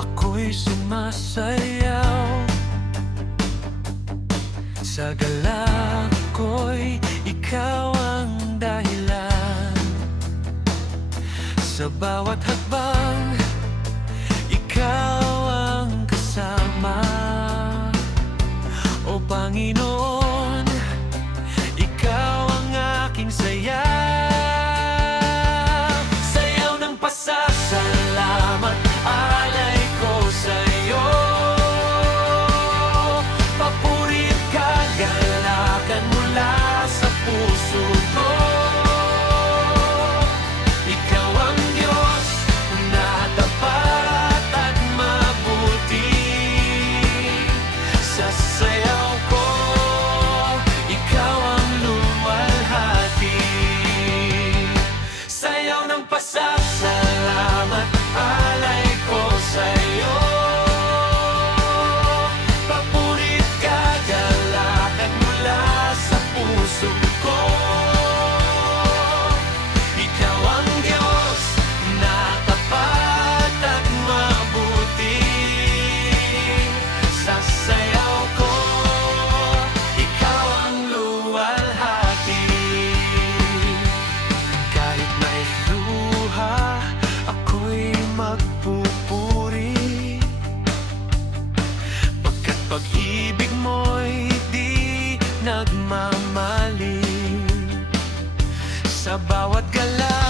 Ako'y sumasayaw sa galak ko'y ikaw ang dahilan. Sa bawat hakbang, ikaw ang kasama. O Panginoon, ikaw ang aking saya. Sayaw ng pasasalamat, alay ko sa'yo. Papurit kagalakan mula sa puso ko. Ikaw ang Diyos na tapat at mabuti. Sa sayaw ko, ikaw ang luwalhati. Sayaw ng pasasalamat, alay ko sa'yo. Papurit kagalakan mula sa puso ko. Ikaw ang Diyos na tapat at mabuti. Sa sayaw ko, ikaw ang luwalhati. Kahit may luha, ako'y magpupuri, pagkat pag-ibig mo'y di nagmamali. Sa bawat galaw